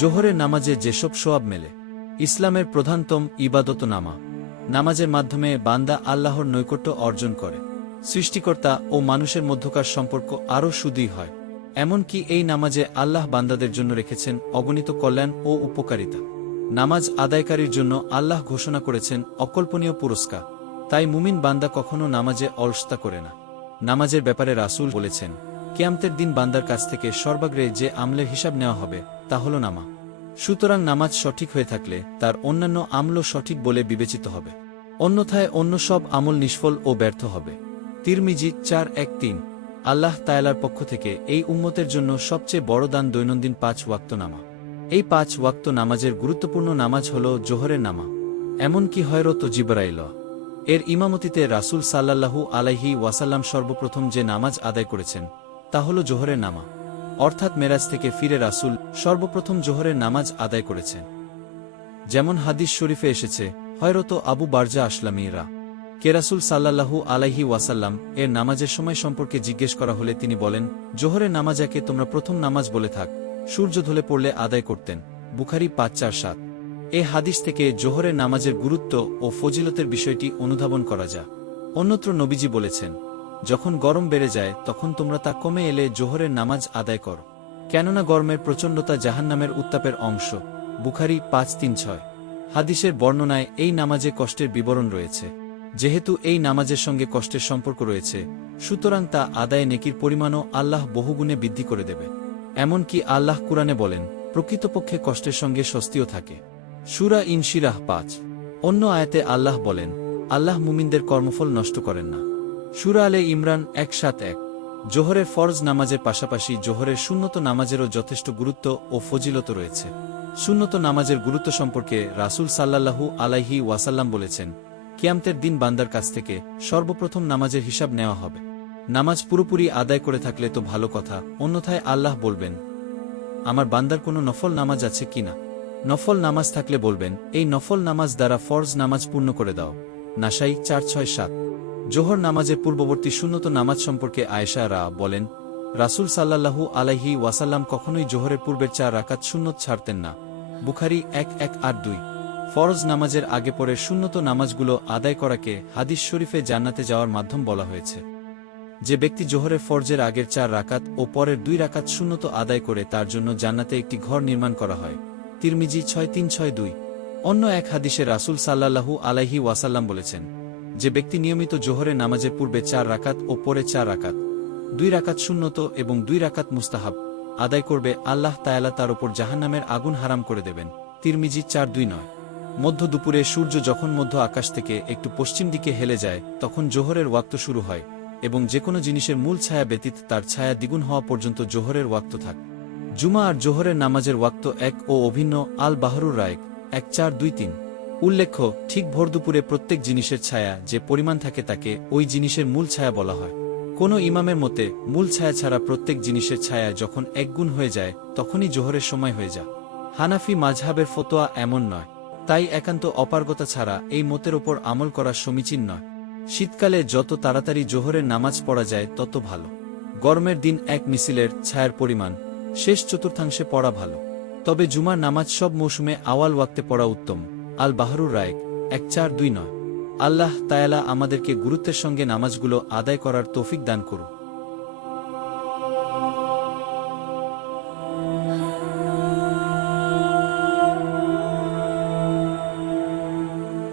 জোহরের নামাজে যেসব সোয়াব মেলে, ইসলামের প্রধানতম ইবাদত নামা নামাজের মাধ্যমে বান্দা আল্লাহর নৈকট্য অর্জন করে, সৃষ্টিকর্তা ও মানুষের মধ্যকার সম্পর্ক আরও সুদী হয়। এমনকি এই নামাজে আল্লাহ বান্দাদের জন্য রেখেছেন অগণিত কল্যাণ ও উপকারিতা। নামাজ আদায়কারীর জন্য আল্লাহ ঘোষণা করেছেন অকল্পনীয় পুরস্কার, তাই মুমিন বান্দা কখনো নামাজে অলসতা করে না। নামাজের ব্যাপারে রাসূল বলেছেন কিয়ামতের দিন বান্দার কাছ থেকে সর্বাগ্রে যে আমলের হিসাব নেওয়া হবে, তা হল নামা সুতরাং নামাজ সঠিক হয়ে থাকলে তার অন্যান্য আমলও সঠিক বলে বিবেচিত হবে। অন্যথায় অন্য সব আমল নিষ্ফল ও ব্যর্থ হবে। তিরমিজি চার এক তিন। আল্লাহ তায়ালার পক্ষ থেকে এই উম্মতের জন্য সবচেয়ে বড় দান দৈনন্দিন পাঁচ ওয়াক্ত নামা। এই পাঁচ ওয়াক্ত নামাজের গুরুত্বপূর্ণ নামাজ হল জোহরের নামা। এমনকি হয়রত জিবরাইল। এর ইমামতিতে রাসূল সাল্লাল্লাহু আলাইহি ওয়াসাল্লাম সর্বপ্রথম যে নামাজ আদায় করেছেন তা হল জোহরের নামা অর্থাৎ মেরাজ থেকে ফিরে রাসূল সর্বপ্রথম জোহরের নামাজ আদায় করেছেন। যেমন হাদিস শরীফে এসেছে, হয়রত আবু বারজা আসলামীরা কেরাসুল সাল্লাল্লাহু আলাইহি ওয়াসাল্লাম এর নামাজের সময় সম্পর্কে জিজ্ঞেস করা হলে তিনি বলেন, জোহরের নামাজাকে তোমরা প্রথম নামাজ বলে থাক, সূর্য ধলে পড়লে আদায় করতেন। বুখারি পাঁচ চার সাত। এ হাদিস থেকে জোহরের নামাজের গুরুত্ব ও ফজিলতের বিষয়টি অনুধাবন করা যা অন্যত্র নবীজি বলেছেন যখন গরম বেড়ে যায়, তখন তোমরা তা কমে এলে জোহরের নামাজ আদায় করো। কেননা গরমের প্রচণ্ডতা জাহান্নামের উত্তাপের অংশ। বুখারি পাঁচ তিন ছয়। হাদিসের বর্ণনায় এই নামাজে কষ্টের বিবরণ রয়েছে। যেহেতু এই নামাজের সঙ্গে কষ্টের সম্পর্ক রয়েছে, সুতরাং তা আদায় নেকির পরিমাণও আল্লাহ বহুগুণে বৃদ্ধি করে দেবে। এমনকি আল্লাহ কুরআনে বলেন, প্রকৃতপক্ষে কষ্টের সঙ্গে স্বস্তিও থাকে। সুরা ইনশিরাহ পাঁচ। অন্য আয়াতে আল্লাহ বলেন, আল্লাহ মুমিনদের কর্মফল নষ্ট করেন না। সুরা আলে ইমরান এক সাত এক। জোহরের ফরজ নামাজের পাশাপাশি জোহরের শূন্যত নামাজেরও যথেষ্ট গুরুত্ব ও ফজিলত রয়েছে। শূন্যত নামাজের গুরুত্ব সম্পর্কে রাসূল সাল্লাল্লাহু আলাইহি ওয়াসাল্লাম বলেছেন, কিয়ামতের দিন বান্দার কাছ থেকে সর্বপ্রথম নামাজের হিসাব নেওয়া হবে। নামাজ পুরোপুরি আদায় করে থাকলে তো ভালো কথা, অন্যথায় আল্লাহ বলবেন, আমার বান্দার কোনো নফল নামাজ আছে কিনা নফল নামাজ থাকলে বলবেন, এই নফল নামাজ দ্বারা ফরজ নামাজ পূর্ণ করে দাও নাসাই চার ছয় সাত। জোহর নামাজের পূর্ববর্তী শূন্যত নামাজ সম্পর্কে আয়েশা রা বলেন, রাসূল সাল্লাল্লাহু আলাইহি ওয়াসাল্লাম কখনোই জোহরের পূর্বের চার রাকাত শূন্যত ছাড়তেন না। বুখারি এক এক আট দুই। ফরজ নামাজের আগে পরে শূন্যত নামাজগুলো আদায় করাকে হাদিস শরীফে জান্নাতে যাওয়ার মাধ্যম বলা হয়েছে। যে ব্যক্তি জোহরের ফরজের আগের চার রাকাত ও পরের দুই রাকাত শূন্যত আদায় করে তার জন্য জান্নাতে একটি ঘর নির্মাণ করা হয়। তিরমিজি ছয় তিন ছয় দুই। অন্য এক হাদিসে রাসূল সাল্লাল্লাহু আলাইহি ওয়াসাল্লাম বলেছেন যে ব্যক্তি নিয়মিত জোহরের নামাজের পূর্বে চার রাকাত ও পরে চার রাকাত, দুই রাকাত শূন্যত এবং দুই রাকাত মুস্তাহাব আদায় করবে, আল্লাহ তায়ালা তার ওপর জাহান্নামের আগুন হারাম করে দেবেন। তিরমিজি চার দুই নয়। মধ্য দুপুরে সূর্য যখন মধ্য আকাশ থেকে একটু পশ্চিম দিকে হেলে যায়, তখন জোহরের ওয়াক্ত শুরু হয় এবং যে কোনো জিনিসের মূল ছায়া ব্যতীত তার ছায়া দ্বিগুণ হওয়া পর্যন্ত জোহরের ওয়াক্ত থাক। জুমা আর জোহরের নামাজের ওয়াক্ত এক ও অভিন্ন আল বাহরুর রায়ক, এক চার দুই তিন। উল্লেখ্য, ঠিক ভোর দুপুরে প্রত্যেক জিনিসের ছায়া যে পরিমাণ থাকে তাকে ওই জিনিসের মূল ছায়া বলা হয়। কোনো ইমামের মতে, মূল ছায়া ছাড়া প্রত্যেক জিনিসের ছায়া যখন একগুণ হয়ে যায়, তখনই জোহরের সময় হয়ে যা হানাফি মাঝহাবের ফতোয়া এমন নয়। তাই একান্ত অপারগতা ছাড়া এই মতের ওপর আমল করা সমীচীন নয়। শীতকালে যত তাড়াতাড়ি জোহরের নামাজ পড়া যায়, তত ভালো। গরমের দিন এক মিছিলের ছায়ার পরিমাণ, শেষ চতুর্থাংশে পড়া ভালো। তবে জুমার নামাজ সব মৌসুমে আওয়াল ওয়াক্তে পড়া উত্তম। আল বাহরুর রায়েক এক চার দুই নয়। আল্লাহ তায়ালা আমাদেরকে গুরুত্বের সঙ্গে নামাজগুলো আদায় করার তৌফিক দান করুন